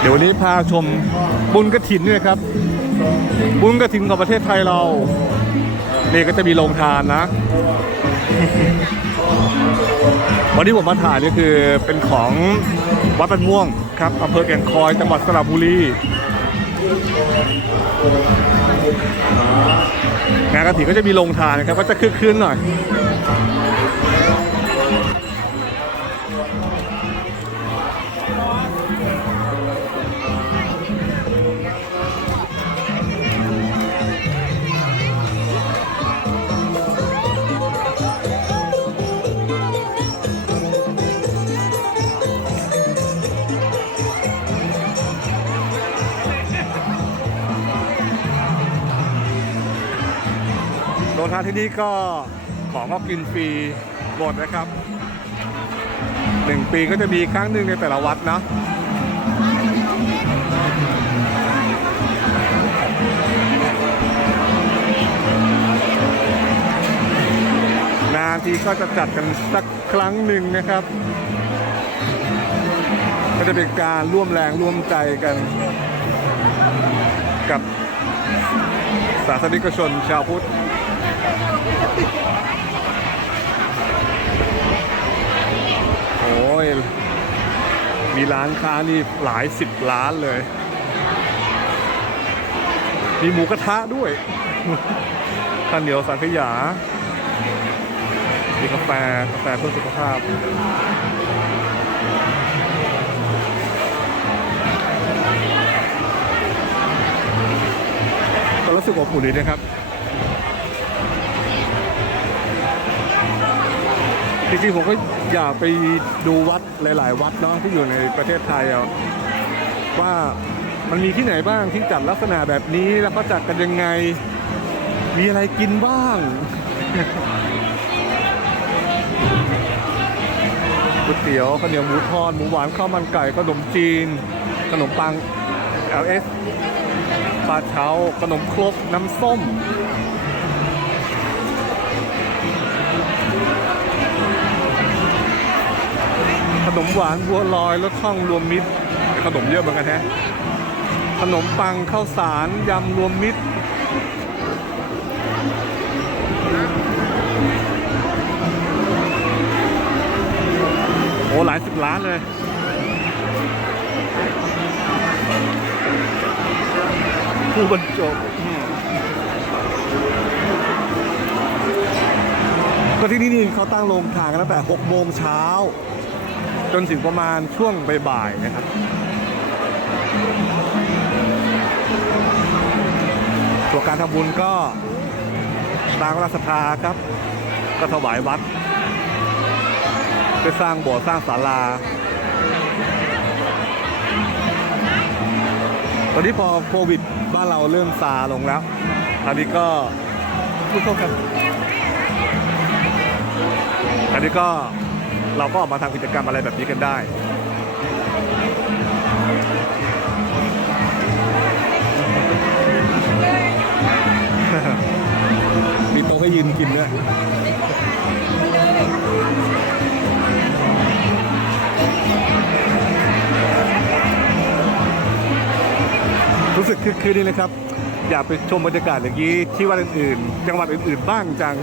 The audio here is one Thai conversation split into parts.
เดี๋ยววันนี้พาชมบุญกระถินเนี่ยครับ บุญกระถินของประเทศไทยเรานี่ก็จะมีโรงทานนะ วันนี้ผมมาถ่ายนี่คือเป็นของวัดบ้านม่วงครับอำเภอแก่งคอยจังหวัดสระบุรีงานกระถิ่นก็จะมีโรงทานนะครับ ก็จะคึกคืนหน่อย ทานที่นี่ก็ของก็กินฟรีหมดนะครับหนึ่งปีก็จะมีครั้งหนึ่งในแต่ละวัดนะนานทีก็จะจัดกันสักครั้งหนึ่งนะครับ ก็จะเป็นการร่วมแรงร่วมใจกันกับศาสนิกชนชาวพุทธ โอ้ย มีร้านค้านี่หลายสิบล้านเลย มีหมูกระทะด้วยข้าวเหนียวสังขยา มีกาแฟ กาแฟเพื่อสุขภาพก็รู้สึกอบอุ่นดีนะครับ จริงๆผมก็อยากไปดูวัดหลาย ๆ วัดเนาะที่อยู่ในประเทศไทยอะว่ามันมีที่ไหนบ้างที่จัดลักษณะแบบนี้แล้วเขาจัดกันยังไง มีอะไรกินบ้าง ก๋วยเตี๋ยวข้าวเหนียวหมูทอดหมูหวานข้าวมันไก่ขนมจีน ขนมปัง LS ปลาเช้าขนมครกน้ำส้ม ขนมหวานบัวลอยรสช่องรวมมิตรขนมเยอะเหมือนกันแฮะขนมปังข้าวสารยำรวมมิตรโอ้หลายสิบล้านเลย ผู้บรรจบก็ที่นี่นี่เขาตั้งโรงทานกันตั้งแต่6โมงเช้า จนถึงประมาณช่วงบ่ายๆนะครับส่วนการทำบุญก็ตามรัศทาครับ ก็ถวายวัดเพื่อสร้างโบสถ์สร้างศาลา ตอนนี้พอโควิดบ้านเราเริ่มซาลงแล้ว อันนี้ก็พูดเข้ากัน อันนี้ก็ เราก็ออกมาทำกิจกรรมอะไรแบบนี้กันได้มีโต๊ะให้ยืนกินด้วยรู้สึกคึกคืนนี่เลยครับ อยากไปชมบรรยากาศอย่างนี้ที่วัดอื่นๆ จังหวัดอื่นๆ บ้างจัง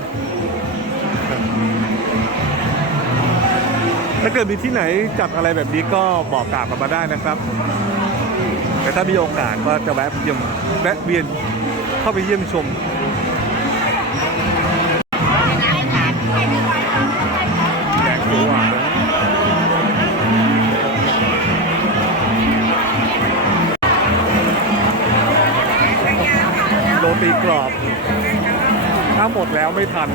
ถ้าเกิดมีที่ไหนจัดอะไรแบบนี้ก็บอกกล่าวกันมาได้นะครับ แต่ถ้ามีโอกาสก็จะแวะเยี่ยมแวะเวียนเข้าไปเยี่ยมชมแกงเขียวหวานโรตีกรอบ ถ้าหมดแล้วไม่ทัน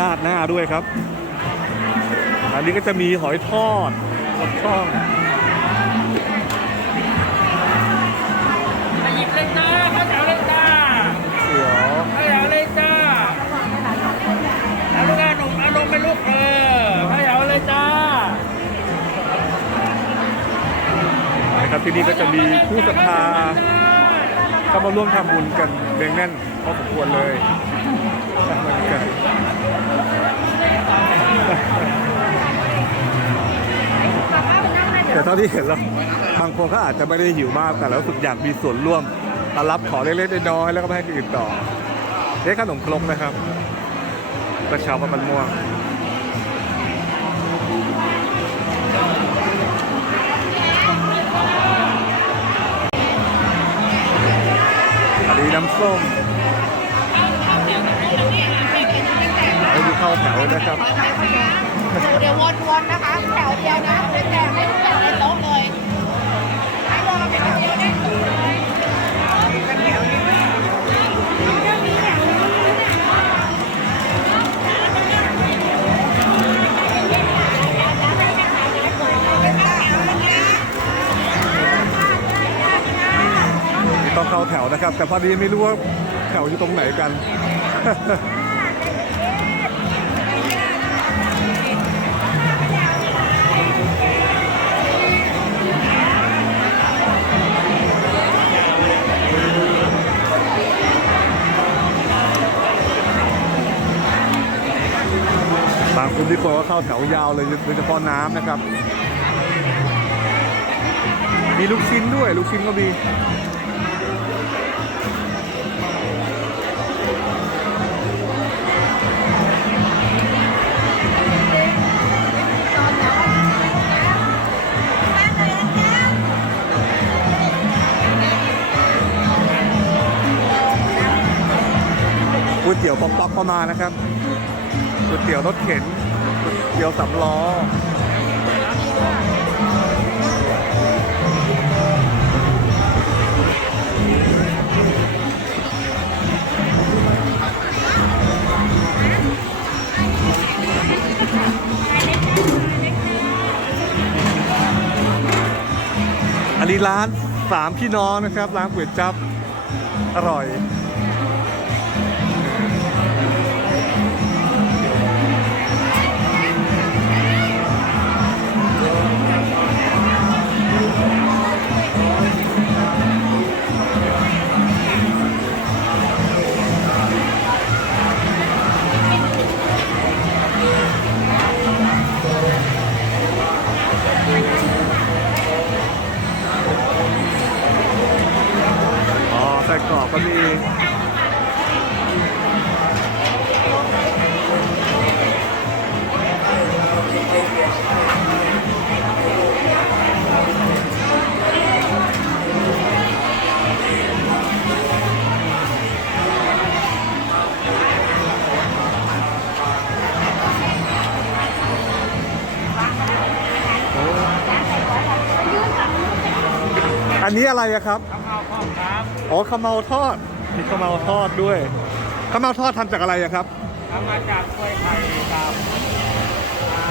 ราดหน้าด้วยครับ อันนี้ก็จะมีหอยทอดหอยช่องหยิบเลยาข้ยวเลยจ้าเสียวข้ยวเลยจ้าอาลูกอาหมเอลูกเออข้ยวเลยจ้านะครับที่นี่ก็จะมีผู้ศรัทธาถ้ามาร่วมทำบุญกันเนืงแน่นพอสมควรเลยทำบุญกัน แต่เท่าที่เห็นแล้วบางคนก็อาจจะไม่ได้หิวมากแต่แล้วรู้สึกอยากมีส่วนร่วมรับของเล็กๆน้อยๆแล้วก็ไปให้คนอื่นต่อเรียกขนมครกนะครับกระเช้ามันม่วงอันนี้น้ำส้ม เข้าแถวนะครับ เดี๋ยววนๆนะคะ แถวเดียวนะไม่แจกไม่แจกในโต๊ะเลยให้รอเป็นแถวเดียวได้เลยเป็นแถวนี้เรื่องนี้เนี่ยต้องเข้าแถวนะครับ แต่พอดีไม่รู้ว่าแถวอยู่ตรงไหนกันางคุณที่กลัวว่าเข้าแถวยาวเลยโดยเฉพาะน้ำนะครับ มีลูกชิ้นด้วย ลูกชิ้นก็มีก๋วยเตี๋ยวป๊อกๆเข้ามานะครับ ก๋วยเตี๋ยวรถเข็นก๋วยเตี๋ยวสำล้ออันนี้ร้านสามพี่น้องนะครับ ร้านก๋วยจับอร่อย อันนี้อะไรอะครับข้าวข้าวครับอ๋อขมเมาทอดมีขมเมาทอดด้วยขมเมาทอดทำจากอะไรอะครับทำมาจากกล้วยไข่กับอ่า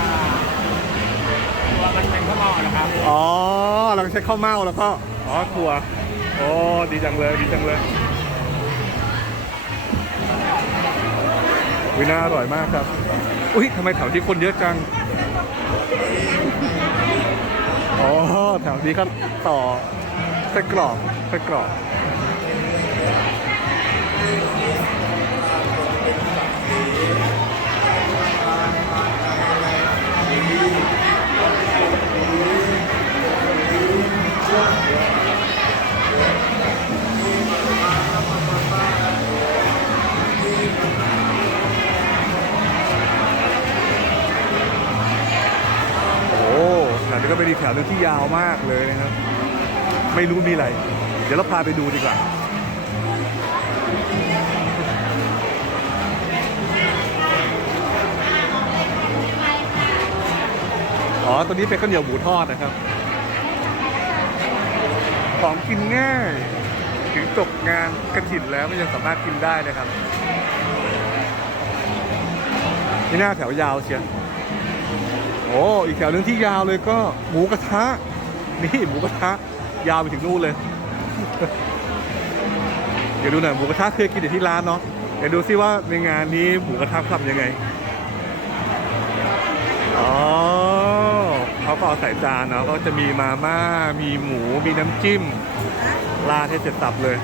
ตัวมันเป็นข้าวหม้อนะครับอ๋อเราใช้ข้าวเม่าแล้วก็อ๋อถั่วโอ้ดีจังเลยดีจังเลยวิน่าอร่อยมากครับ อุ้ยทำไมแถวนี้คนเยอะจัง อ๋อ แถวนี้ก็ต่อ ไส้กรอก ไม่รู้มีอะไร เดี๋ยวเราพาไปดูดีกว่า อ๋อ ตัวนี้เป็นข้าวเหนียวหมูทอดนะครับ ของกินง่าย ถึงจบงานกระถิ่นแล้วมันยังสามารถกินได้นะครับ นี่หน้าแถวยาวเชียวโอ้ อีกแถวหนึงที่ยาวเลยก็หมูกระทะ นี่หมูกระทะ ยาวไปถึงนู่นเลย เดี๋ยวดูหน่อยหมูกระทะเคยกินอยู่ที่ร้านเนาะเดี๋ยวดูซิว่าในงานนี้หมูกระทะทำยังไงอ๋อเขาก็เอาใส่จานเนาะก็จะมีมาม่ามีหมูมีน้ำจิ้มราดให้เสร็จสับเลย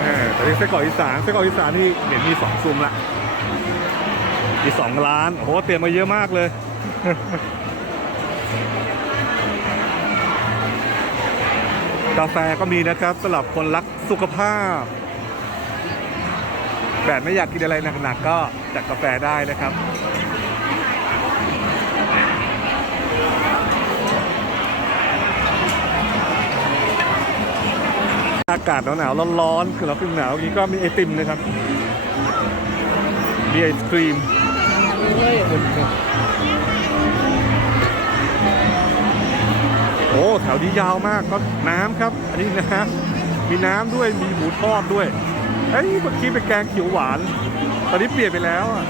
เออแต่ไส้กรอกอีสานไส้กรอกอีสานนี่เห็นมีสองซุ้มละ มีสองร้านโอ้โหเตรียมมาเยอะมากเลยกาแฟก็มีนะครับสำหรับคนรักสุขภาพ แบบไม่อยากกินอะไรหนักๆก็จัดกาแฟได้นะครับ อากาศหนาวๆร้อนๆคือเราขึ้นหนาวอย่างนี้ก็มีไอติมนะครับมีไอศครีม โอ้แถวนี้ยาวมากก็น้ำครับ อันนี้น้ำมีน้ำด้วยมีหมูทอดด้วยเอ้ยเมื่อกี้เป็นแกงเขียวหวาน ตอนนี้เปลี่ยนไปแล้วอะ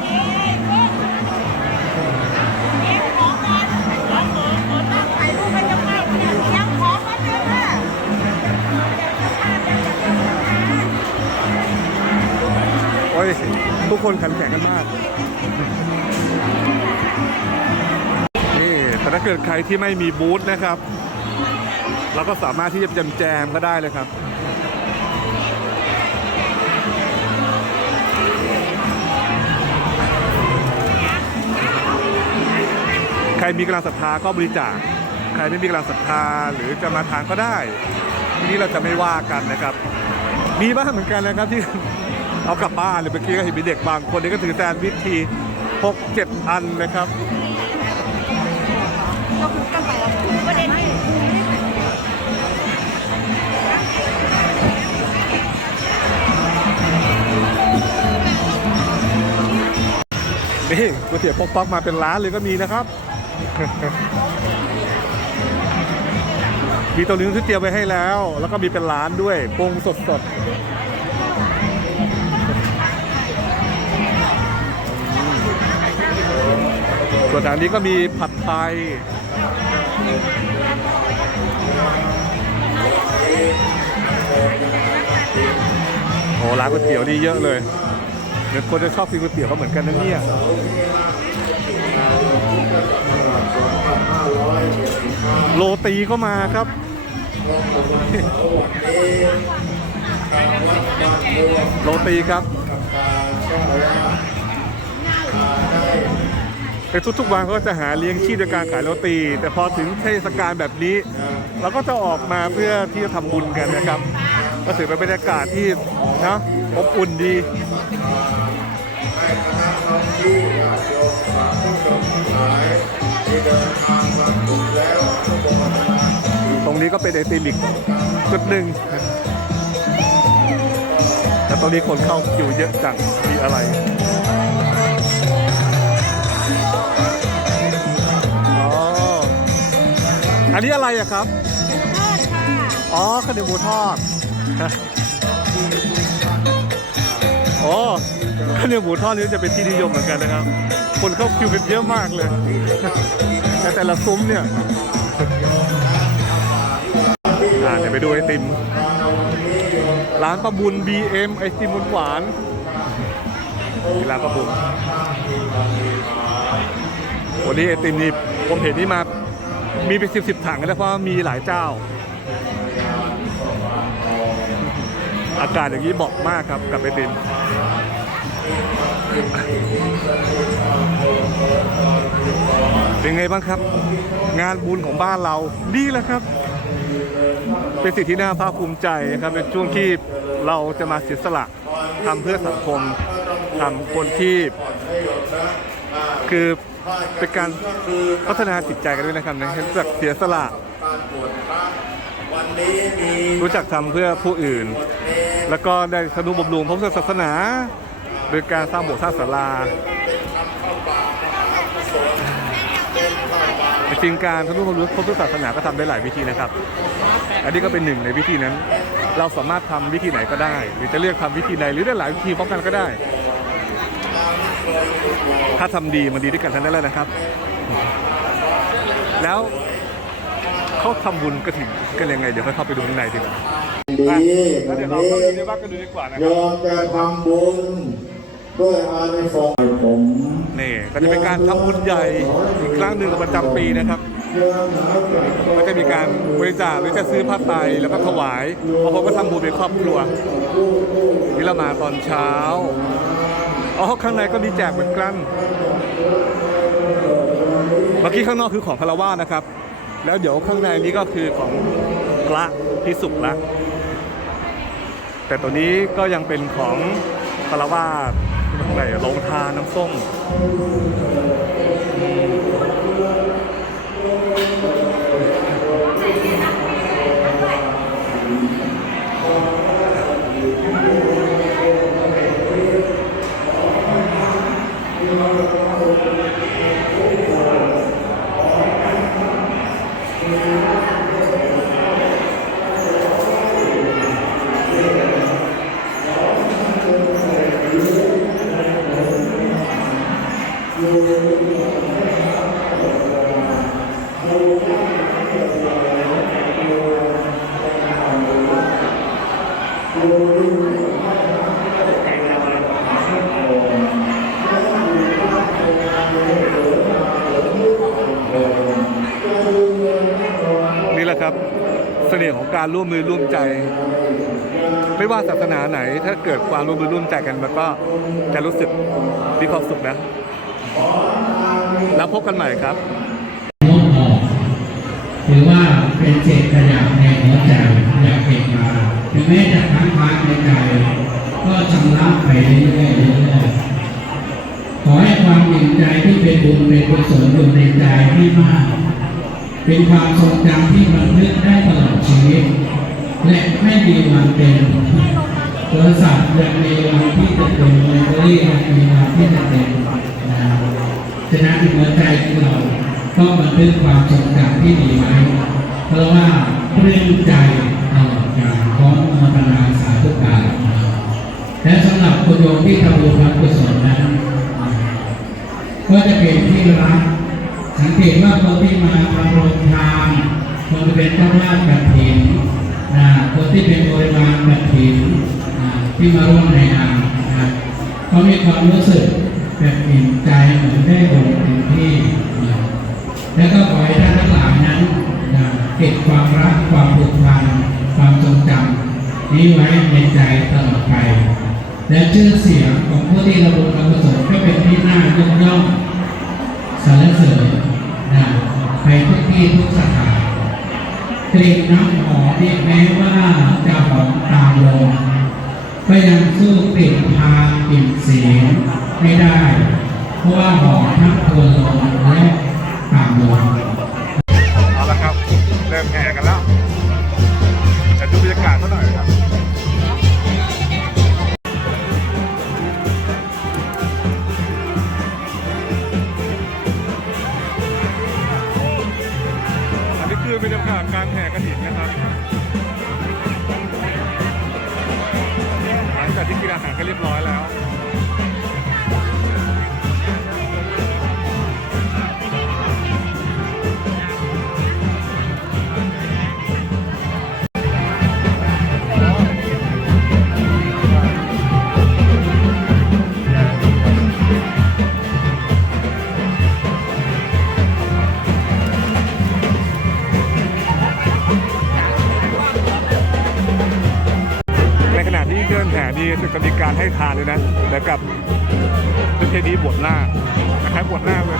โอ้ยทุกคนขันแข็งกันมาก แต่ถ้าเกิดใครที่ไม่มีบูธนะครับ เราก็สามารถที่จะแจมแจมก็ได้เลยครับใครมีกำลังศรัทธาก็บริจาค ใครไม่มีกำลังศรัทธาหรือจะมาทานก็ได้ ทีนี้เราจะไม่ว่ากันนะครับ มีบ้างเหมือนกันนะครับที่เอากลับบ้านเลยเมื่อกี้ก็เห็นมีเด็กบางคนนี่ก็ถือแซนด์วิชทีหกเจ็ดอันนะครับ นี่ก๋วยเตี๋ยวป๊อกปอกมาเป็นร้านเลยก็มีนะครับ มีตัวนี้ที่เตรียมไว้ให้แล้ว แล้วก็มีเป็นร้านด้วยปรุงสดสดๆส่วนทางนี้ก็มีผัดไทยโอ้ร้านก๋วยเตี๋ยวนี่เยอะเลย เดี๋ยวคนจะชอบกินก๋วยเตี๋ยวก็เหมือนกันนะเนี่ยโรตีก็มาครับโรตีครับในทุกๆวันเขาก็จะหาเลี้ยงชีพด้วยการขายโรตี แต่พอถึงเทศกาลแบบนี้ เราก็จะออกมาเพื่อที่จะทำบุญกันนะครับ ก็ถือเป็นบรรยากาศที่นะอบอุ่นดีตรงนี้ก็เป็นไอติมอีกจุดหนึ่งแต่ตรงนี้คนเข้าคิวเยอะจังมีอะไรอ๋ออันนี้อะไรอะครับ อ๋อข้าวเหนียวหมูทอด อ๋อข้าวเหนียวหมูทอดนี่จะเป็นที่นิยมเหมือนกันนะครับ คนเข้าคิวกันเยอะมากเลย แต่แต่ละซุ้มเนี่ยเดี๋ยวไปดูไอติม ร้านประบุญ BM ไอติมหวานร้านประบุญวันนี้ไอติมนี่ผมเห็นนี่มามีเป็นสิบสิบถังแล้วเพราะมีหลายเจ้า อากาศอย่างนี้เหมาะมากครับกับไอติมเป็นไงบ้างครับ งานบุญของบ้านเราดีแล้วครับ เป็นสิ่งที่น่าภาคภูมิใจนะครับในช่วงที่เราจะมาเสียสละทำเพื่อสังคมทำคนที่คือเป็นการพัฒนาจิตใจกันด้วยนะครับนะรู้จักเสียสละรู้จักทำเพื่อผู้อื่น แล้วก็ได้ทนุบำรุงพระพุทธศาสนาโดยการสร้างโบสถ์สร้างศาลาจริงการทนุบำรุงพระพุทธศาสนาก็ทำได้หลายวิธีนะครับ อันนี้ก็เป็นหนึ่งในวิธีนั้น เราสามารถทำวิธีไหนก็ได้ หรือจะเลือกทำวิธีใดหรือได้หลายวิธีพร้อมกันก็ได้ ถ้าทำดีมันดีด้วยกันทั้งนั้นแหละนะครับ แล้วเขาทำบุญกระถิ่นกันยังไง เดี๋ยวค่อยเข้าไปดูข้างในดีกว่า ดีแล้ววันเดี๋ยวเรานี้ก็ดูในวัดกันดูดีกว่านะคโยรับมจะทำบุญด้วยอานิสงส์ให้ผมนี่ก็จะเป็นการทำบุญใหญ่อีกครั้งหนึ่งประจำปีนะครับก็จะมีการบริจาคหรือจะซื้อผ้าไตรแล้วก็ถวายบางคนก็ทำบุญเป็นครอบครัวนี่เรามาตอนเช้าอ๋อข้างในก็มีแจกเหมือนกันเมื่อกี้ข้างนอกคือของคารวาสนะครับ แล้วเดี๋ยวข้างในนี้ก็คือของพระพิสุละ แต่ตัวนี้ก็ยังเป็นของคารวาสข้างในโรงทานน้ำส้ม เสน่ห์ของการร่วมมือร่วมใจ ไม่ว่าศาสนาไหน ถ้าเกิดความร่วมมือร่วมใจกันมันก็จะรู้สึกมีความสุขนะ แล้วพบกันใหม่ครับลบออกหรือว่าเป็นเศษขยะในหัวใจอยากเก็บมาถึงแม้จะค้างค้างในใจก็ชำระไปเรื่อยๆเรื่อยขอให้ความจริงใจที่เป็นบุญเป็นกุศลอยู่ในใจให้มาก เป็นความทรงจำที่บันทึกได้ตลอดชีวิต และไม่มีวันเป็นโทรศัพท์ยังมีวันที่จะเป็นเมมโมรี่ยังมีวันที่จะเป็นนะฉะนั้นหัวใจของเราต้องบันทึกความทรงจำที่ดีไว้เพราะว่าปลื้มใจตลอดกาลพร้อมมาปนาสาธุการและสำหรับคุณโยมที่ทำบุญทำกุศลนั้นก็จะเป็นที่รัก สังเกตว่าคนที่มาทำโรงทานคนที่เป็นเจ้าภาพแบบถินนคนที่เป็นบริวารแบบถินนที่มาร่วมในงานนะเขามีความรู้สึกแบบอิ่มใจเหมือนได้บุญเต็มที่ แล้วก็ขอให้ท่านทั้งหลายนั้นเก็บความรักความผูกพันความทรงจำนี้ไว้ในใจตลอดไป และชื่อเสียงของผู้ที่ระบุทำกุศลก็เป็นที่น่ายกย่องสรรเสริญ นะไปทุกที่ทุกสถานกลิ่นน้ำหอมนี่แม้ว่าจะหอมตามลมก็ยังสู้กลิ่นทากลิ่นเสียงไม่ได้ เพราะว่าหอมทั้งตัวลมและตามลมเอาละครับ เริ่มแห่กันแล้ว เรียบร้อยแล้ว ที่จะมีการให้ทานเลยนะเดี๋ยวกับเป็นเทดีบวชหน้าคล้ายๆบวชหน้าเลย